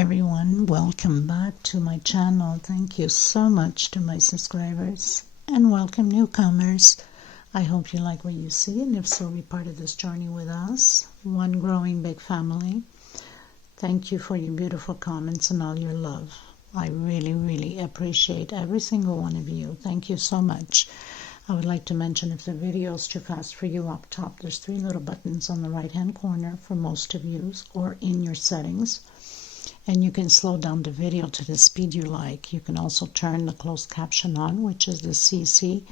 everyone, welcome back to my channel. Thank you so much to my subscribers and welcome newcomers. I hope you like what you see, and if so, be part of this journey with us, one growing big family. Thank you for your beautiful comments and all your love. I really appreciate every single one of you. Thank you so much. I would like to mention, if the video is too fast for you, up top there's 3 little buttons on the right hand corner for most of you, or in your settings, and you can slow down the video to the speed you like. You can also turn the closed caption on, which is the CC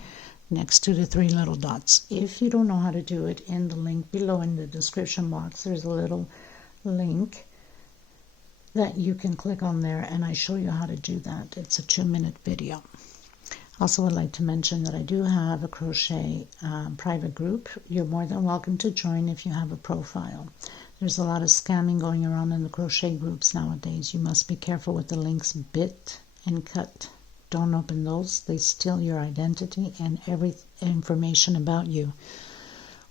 next to the 3 little dots. If you don't know how to do it, in the link below in the description box there's a little link that you can click on there, and I show you how to do that. It's a 2-minute video. Also, would like to mention that I do have a crochet private group. You're more than welcome to join if you have a profile. There's a lot of scamming going around in the crochet groups nowadays. You must be careful with the links bit and cut. Don't open those. They steal your identity and every information about you.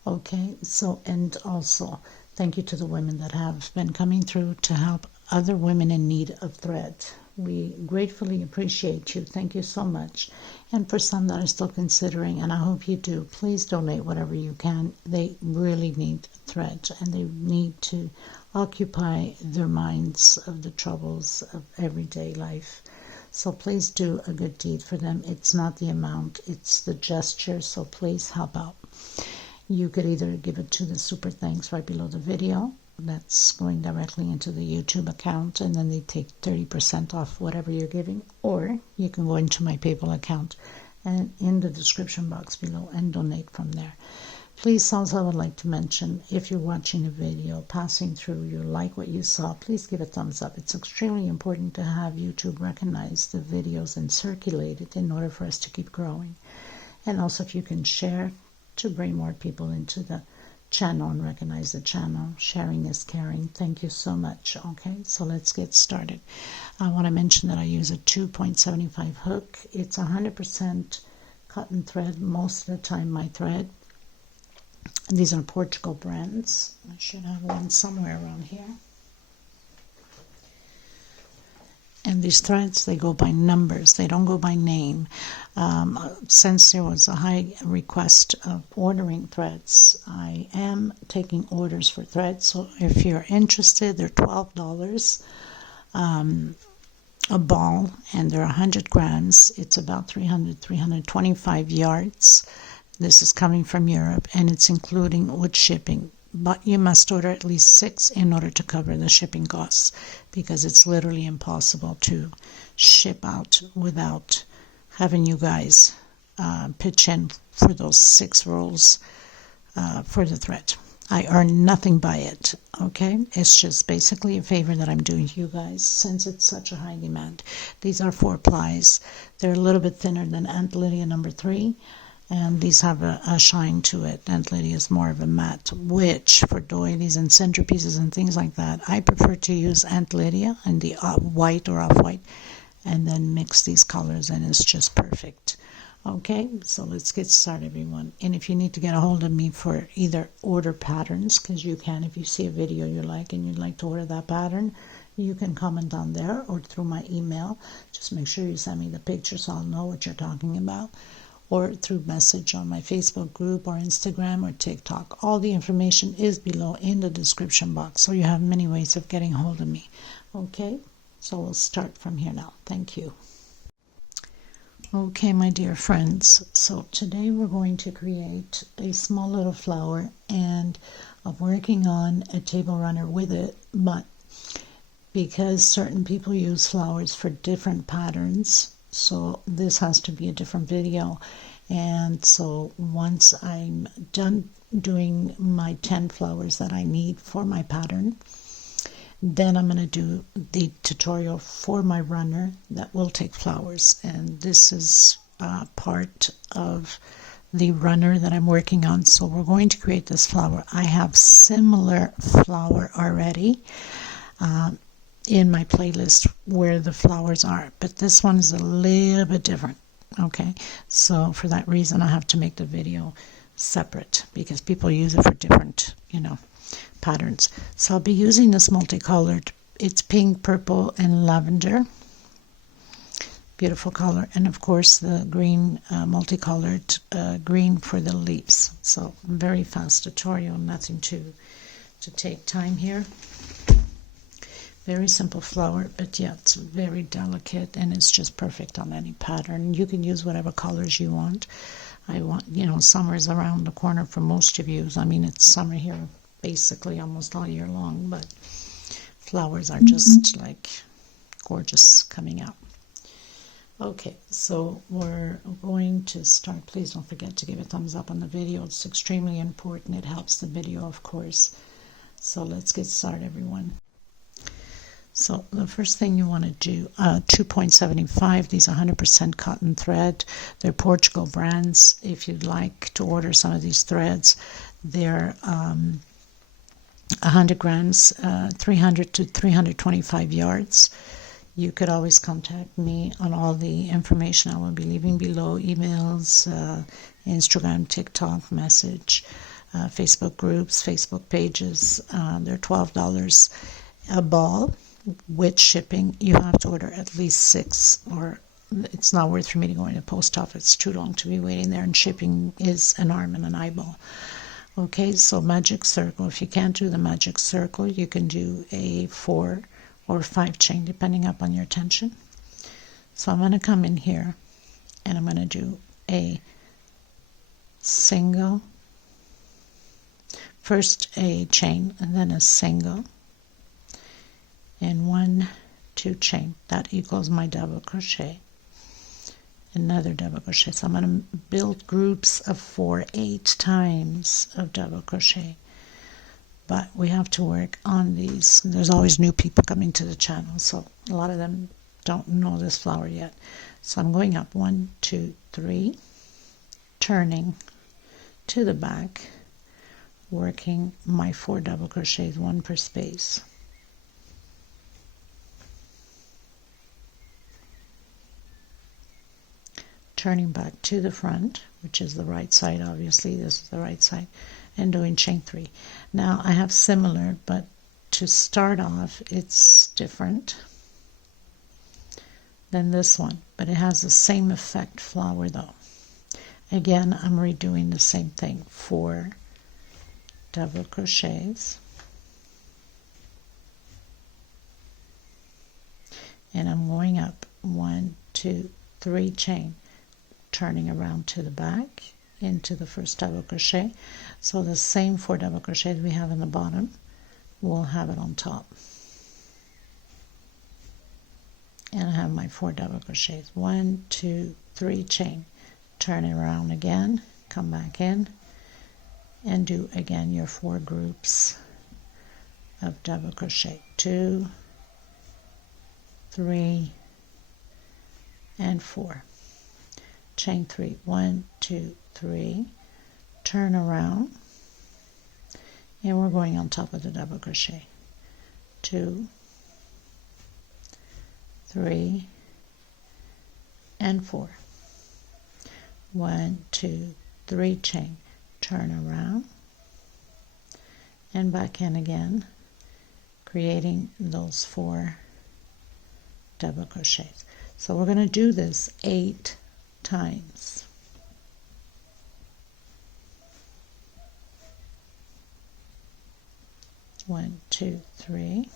Okay, so, and also thank you to the women that have been coming through to help other women in need of thread. We gratefully appreciate you. Thank you so much. And for some that are still considering, and I hope you do, please donate whatever you can. They really need thread, and they need to occupy their minds of the troubles of everyday life. So please do a good deed for them. It's not the amount, it's the gesture. So please help out. You could either give it to the super thanks right below the video. That's going directly into the YouTube account, and then they take 30% off whatever you're giving, or you can go into my PayPal account and in the description box below and donate from there. Please, also, I would like to mention, if you're watching a video, passing through, you like what you saw, please give a thumbs up. It's extremely important to have YouTube recognize the videos and circulate it in order for us to keep growing. And also, if you can share to bring more people into the channel and recognize the channel. Sharing is caring. Thank you so much. Okay, so let's get started. I want to mention that I use a 2.75 hook. It's 100% cotton thread, most of the time my thread. And these are Portugal brands. I should have one somewhere around here. And these threads, they go by numbers. They don't go by name. Since there was a high request of ordering threads, I am taking orders for threads. So if you're interested, they're $12 a ball, and they're 100 grams. It's about 325 yards. This is coming from Europe, and it's including with shipping. But you must order at least 6 in order to cover the shipping costs, because it's literally impossible to ship out without having you guys pitch in for those 6 rolls for the thread. I earn nothing by it, okay? It's just basically a favor that I'm doing to you guys since it's such a high demand. These are 4 plies. They're a little bit thinner than Aunt Lydia number 3. And these have a shine to it. Aunt Lydia is more of a matte, which for doilies and centerpieces and things like that, I prefer to use Aunt Lydia in the white or off-white, and then mix these colors, and it's just perfect. Okay, so let's get started, everyone. And if you need to get a hold of me for either order patterns, because you can, if you see a video you like and you'd like to order that pattern, you can comment on there or through my email. Just make sure you send me the picture so I'll know what you're talking about, or through message on my Facebook group or Instagram or TikTok. All the information is below in the description box, so you have many ways of getting hold of me. Okay, so we'll start from here now. Thank you. Okay, my dear friends, so today we're going to create a small little flower, and I'm working on a table runner with it, but because certain people use flowers for different patterns, so this has to be a different video. And so once I'm done doing my 10 flowers that I need for my pattern, then I'm going to do the tutorial for my runner that will take flowers. And this is part of the runner that I'm working on. So we're going to create this flower. I have similar flower already in my playlist where the flowers are, but this one is a little bit different. Okay, so for that reason I have to make the video separate, because people use it for different patterns. So I'll be using this multicolored it's pink, purple, and lavender. Beautiful color. And of course the green, multicolored green for the leaves. So very fast tutorial, nothing to take time here. Very simple flower, but yeah, it's very delicate and it's just perfect on any pattern. You can use whatever colors you want. I want, summer's around the corner for most of you. I mean, it's summer here basically almost all year long, but flowers are just like gorgeous coming out. Okay, so we're going to start. Please don't forget to give a thumbs up on the video. It's extremely important. It helps the video, of course. So let's get started, everyone. So the first thing you want to do, 2.75, these 100% cotton thread. They're Portugal brands. If you'd like to order some of these threads, they're 100 grams, 300 to 325 yards. You could always contact me on all the information I will be leaving below, emails, Instagram, TikTok, message, Facebook groups, Facebook pages. They're $12 a ball. With shipping, you have to order at least 6, or it's not worth for me to go in the post office. It's too long to be waiting there, and shipping is an arm and an eyeball. Okay, so magic circle. If you can't do the magic circle, you can do a 4 or 5 chain, depending upon your tension. So I'm going to come in here, and I'm going to do a single, first a chain, and then a single, and 1, 2 chain. That equals my double crochet. Another double crochet. So I'm going to build groups of 4, 8 times of double crochet. But we have to work on these. There's always new people coming to the channel, so a lot of them don't know this flower yet. So I'm going up 1, 2, 3, turning to the back, working my 4 double crochets, 1 per space. Turning back to the front, which is the right side, obviously this is the right side, and doing chain 3. Now I have similar, but to start off it's different than this one, but it has the same effect flower though. Again, I'm redoing the same thing, 4 double crochets, and I'm going up 1, 2, 3 chain, turning around to the back into the first double crochet. So the same 4 double crochets we have in the bottom, we'll have it on top. And I have my 4 double crochets, 1, 2, 3 chain, turn it around again, come back in, and do again your 4 groups of double crochet, 2, 3, and 4. Chain 3, 1, 2, 3, turn around, and we're going on top of the double crochet, 2, 3, and 4. 1, 2, 3 chain, turn around, and back in again, creating those 4 double crochets. So we're going to do this 8 times. One, 2, 3.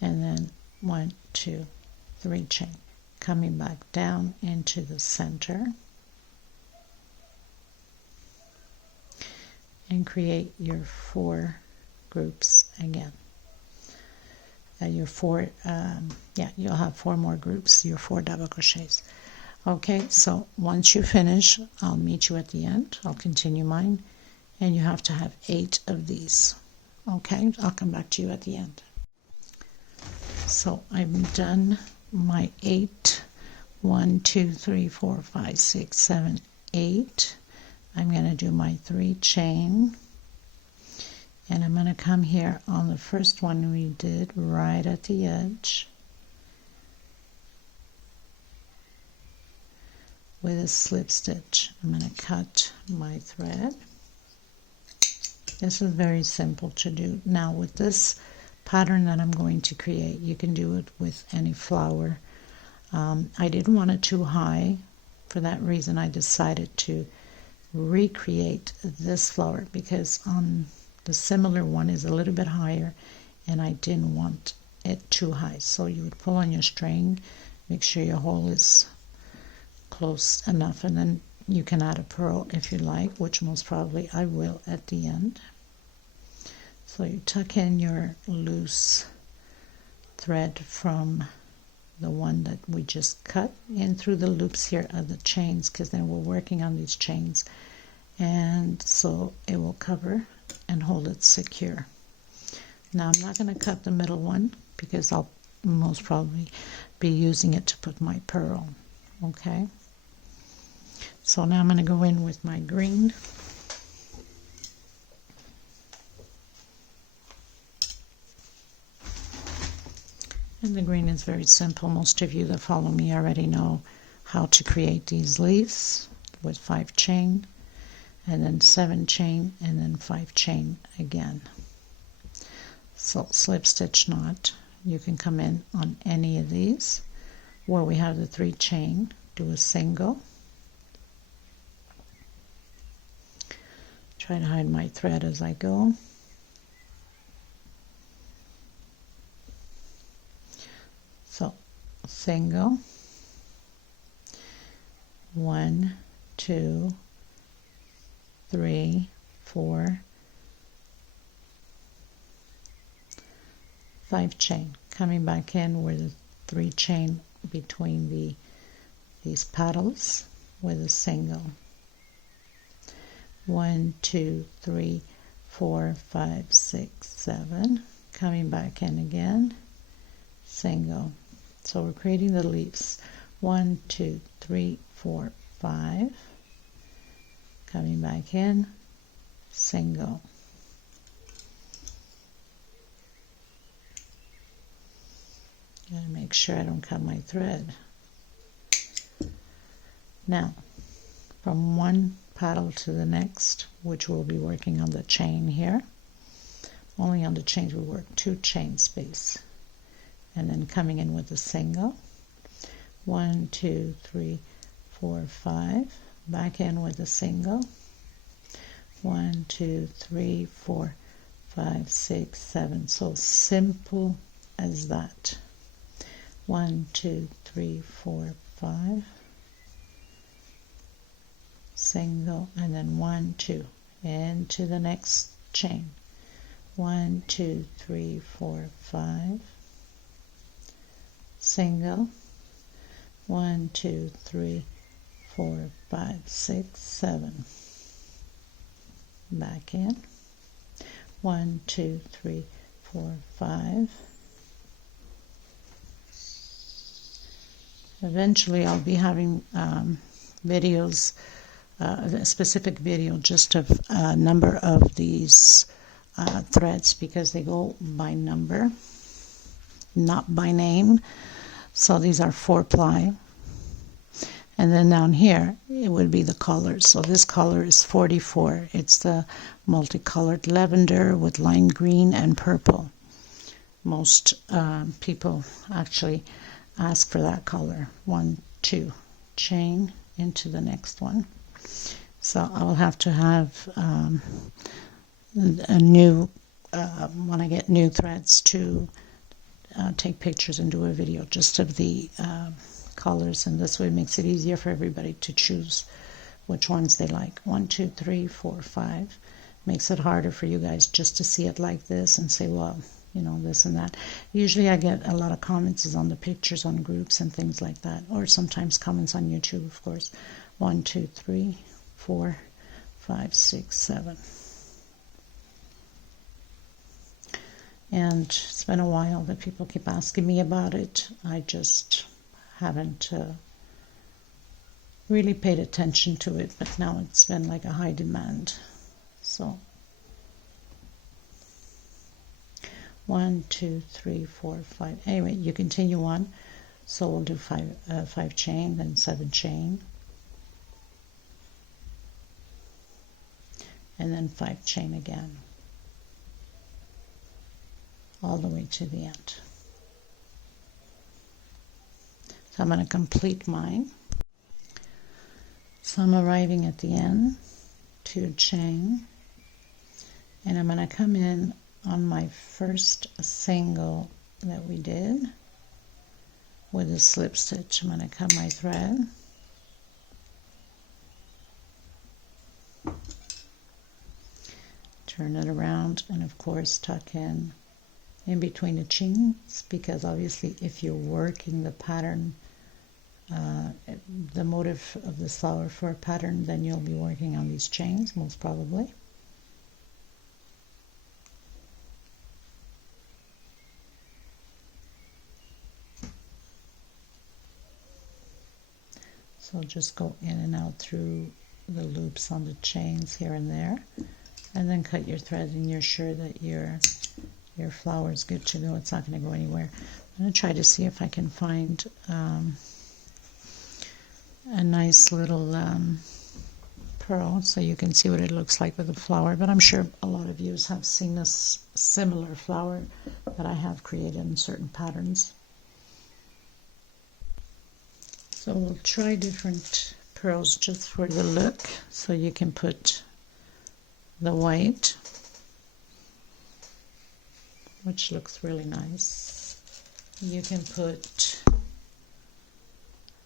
And then 1, 2, 3 chain, coming back down into the center, and create your 4 groups again. Your 4, you'll have 4 more groups, your 4 double crochets. Okay, so once you finish, I'll meet you at the end. I'll continue mine, and you have to have 8 of these. Okay, I'll come back to you at the end. So I've done my 8. 1, 2, 3, 4, 5, 6, 7, 8. I'm going to do my 3 chain, and I'm going to come here on the first one we did right at the edge, with a slip stitch. I'm going to cut my thread. This is very simple to do. Now with this pattern that I'm going to create, you can do it with any flower. I didn't want it too high. For that reason, I decided to recreate this flower because on the similar one is a little bit higher and I didn't want it too high. So you would pull on your string, make sure your hole is close enough, and then you can add a purl if you like, which most probably I will at the end. So you tuck in your loose thread from the one that we just cut in through the loops here are the chains, because then we're working on these chains, and so it will cover and hold it secure. Now I'm not going to cut the middle one because I'll most probably be using it to put my purl. Okay, so now I'm going to go in with my green. And the green is very simple. Most of you that follow me already know how to create these leaves with 5 chain, and then 7 chain, and then 5 chain again. So slip stitch knot. You can come in on any of these. Where we have the 3 chain, do a single. Try to hide my thread as I go. So single, 1, 2, 3, 4, 5 chain. Coming back in where the 3 chain between these petals with a single. 1, 2, 3, 4, 5, 6, 7. Coming back in again, single. So we're creating the leaves. 1, 2, 3, 4, 5. Coming back in, single. Gotta make sure I don't cut my thread. Now, from one petal to the next, which we'll be working on the chain here. Only on the chains we work 2 chain space. And then coming in with a single. 1, 2, 3, 4, 5. Back in with a single. 1, 2, 3, 4, 5, 6, 7. So simple as that. 1, 2, 3, 4, 5. Single, and then 1, 2 into the next chain. 1, 2, 3, 4, 5. Single. 1, 2, 3, 4, 5, 6, 7. Back in. 1, 2, 3, 4, 5. Eventually I'll be having videos, a specific video just of a number of these threads, because they go by number, not by name. So these are 4-ply. And then down here, it would be the colors. So this color is 44. It's the multicolored lavender with lime green and purple. Most people actually ask for that color. 1, 2, chain into the next one. So I will have to have a new, when I get new threads, to take pictures and do a video just of the colors, and this way it makes it easier for everybody to choose which ones they like. 1, 2, 3, 4, 5. Makes it harder for you guys just to see it like this and say, well, you know, this and that. Usually I get a lot of comments is on the pictures on groups and things like that, or sometimes comments on YouTube, of course. 1, 2, 3, 4, 5, 6, 7. And it's been a while that people keep asking me about it. I just haven't really paid attention to it, but now it's been like a high demand. So 1, 2, 3, 4, 5. Anyway, you continue on. So we'll do 5 chain, then 7 chain. and then 5 chain again, all the way to the end. So I'm going to complete mine. So I'm arriving at the end, 2 chain, and I'm going to come in on my first single that we did with a slip stitch. I'm going to cut my thread, turn it around, and of course tuck in between the chains, because obviously if you're working the pattern, the motif of the flower for a pattern, then you'll be working on these chains most probably. So just go in and out through the loops on the chains here and there, and then cut your thread, and you're sure that your flower is good to go. It's not going to go anywhere. I'm going to try to see if I can find a nice little pearl so you can see what it looks like with a flower, but I'm sure a lot of you have seen this similar flower that I have created in certain patterns. So we'll try different pearls just for the look, so you can put the white, which looks really nice. You can put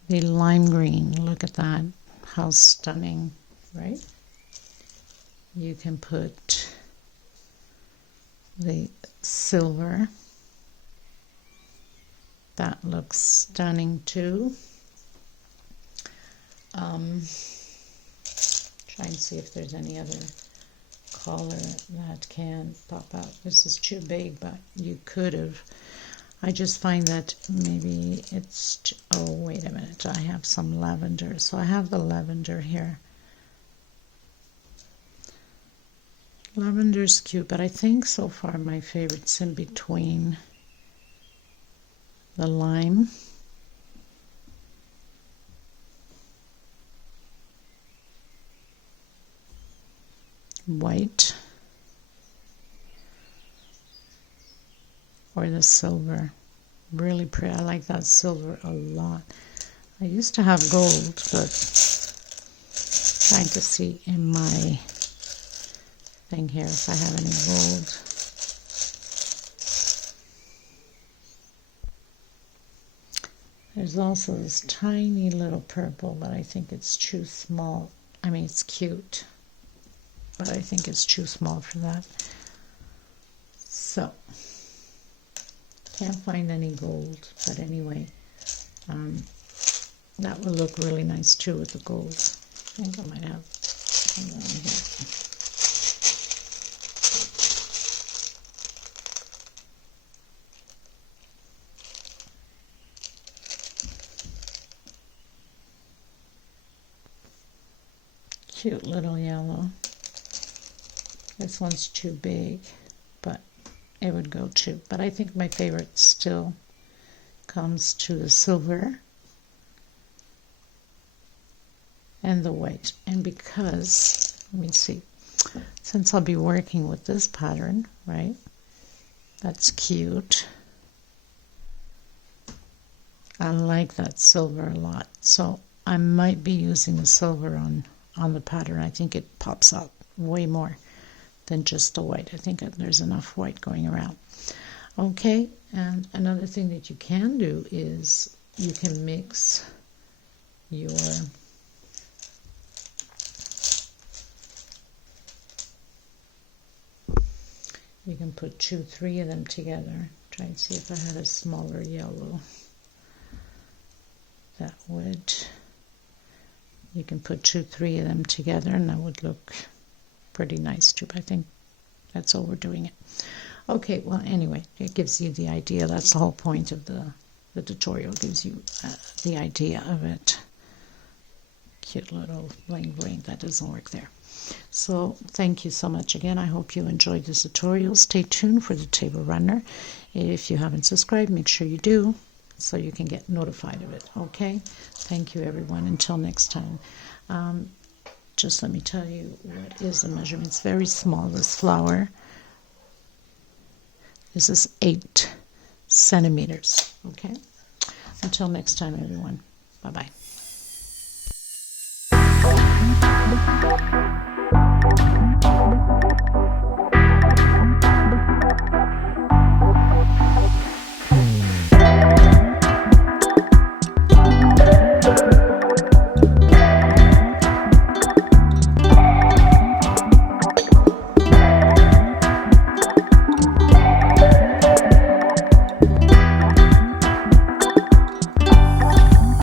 the lime green, look at that, how stunning, right? You can put the silver, that looks stunning too. Try and see if there's any other color that can pop out. This is too big, but you could have. I just find that maybe it's, oh wait a minute, I have some lavender. So I have the lavender here. Lavender's cute, but I think so far my favorite's in between the lime white or the silver. Really pretty. I like that silver a lot. I used to have gold, but trying to see in my thing here if I have any gold. There's also this tiny little purple, but I think it's too small. I mean, it's cute, but I think it's too small for that. So, can't find any gold, but anyway, that would look really nice too with the gold. I think I might have some around here. Cute little yellow. This one's too big, but it would go too. But I think my favorite still comes to the silver and the white. And because, let me see, since I'll be working with this pattern, right? That's cute. I like that silver a lot. So I might be using the silver on the pattern. I think it pops out way more than just the white. I think there's enough white going around. Okay, and another thing that you can do is you can mix your you can put 2-3 of them together. Try and see if I had a smaller yellow that would, you can put 2-3 of them together and that would look pretty nice too, but I think that's overdoing it. Okay, well anyway, it gives you the idea. That's the whole point of the tutorial, gives you the idea of it. Cute little bling bling, that doesn't work there. So thank you so much again. I hope you enjoyed this tutorial. Stay tuned for the table runner. If you haven't subscribed, make sure you do so you can get notified of it. Okay, thank you everyone. Until next time. just let me tell you what is the measurement. It's very small, this flower. This is 8 centimeters, okay? Until next time, everyone. Bye-bye.